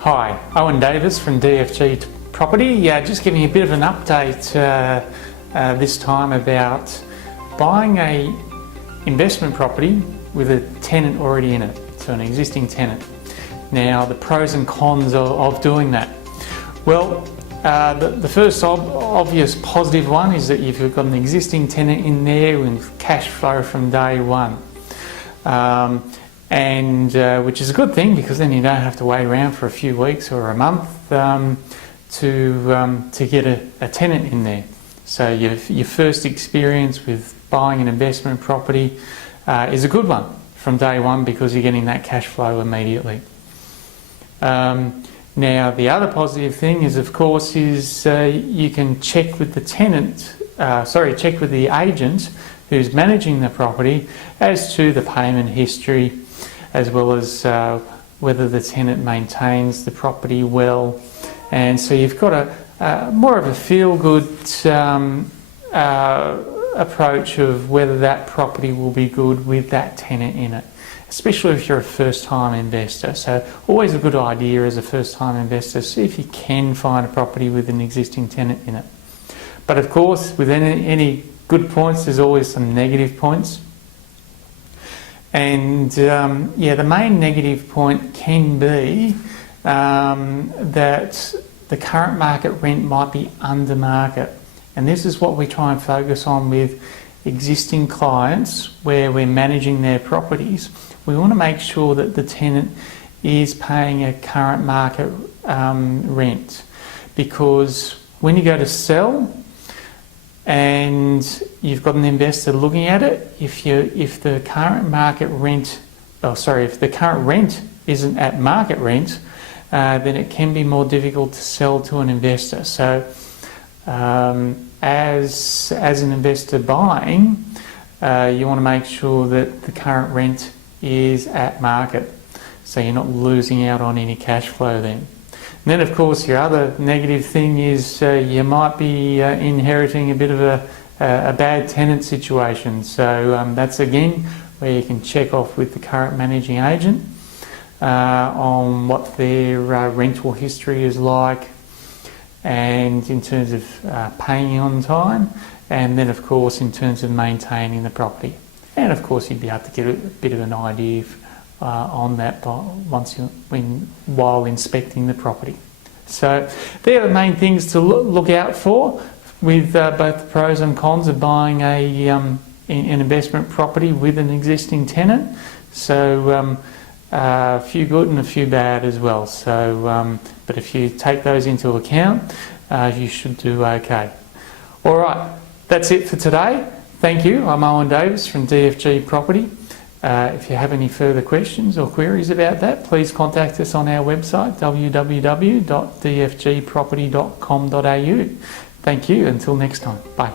Hi, Owen Davis from DFG Property. Just giving you a bit of an update this time about buying a investment property with a tenant already in it, so an existing tenant. Now, the pros and cons of doing that. Well, the first obvious positive one is that you've got an existing tenant in there with cash flow from day one. Which is a good thing, because then you don't have to wait around for a few weeks or a month to get a tenant in there. So your first experience with buying an investment property is a good one from day one, because you're getting that cash flow immediately. Now, the other positive thing is, of course, you can check with the check with the agent who's managing the property as to the payment history, as well as whether the tenant maintains the property well. And so you've got a more of a feel-good approach of whether that property will be good with that tenant in it, especially if you're a first-time investor. So always a good idea as a first-time investor, see if you can find a property with an existing tenant in it. But of course, with any good points, there's always some negative points. And the main negative point can be that the current market rent might be under market. And this is what we try and focus on with existing clients where we're managing their properties. We want to make sure that the tenant is paying a current market rent, because when you go to sell and you've got an investor looking at it, if the current rent isn't at market rent, then it can be more difficult to sell to an investor. So as an investor buying, you want to make sure that the current rent is at market, so you're not losing out on any cash flow then. And then, of course, your other negative thing is you might be inheriting a bit of a bad tenant situation. So that's again where you can check off with the current managing agent on what their rental history is like, and in terms of paying on time, and then of course in terms of maintaining the property. And of course you'd be able to get a bit of an idea on that while inspecting the property. So they're the main things to look out for with both the pros and cons of buying an investment property with an existing tenant. So a few good and a few bad as well. So, but if you take those into account, you should do okay. All right, that's it for today. Thank you. I'm Owen Davis from DFG Property. If you have any further questions or queries about that, please contact us on our website, www.dfgproperty.com.au. Thank you. Until next time. Bye.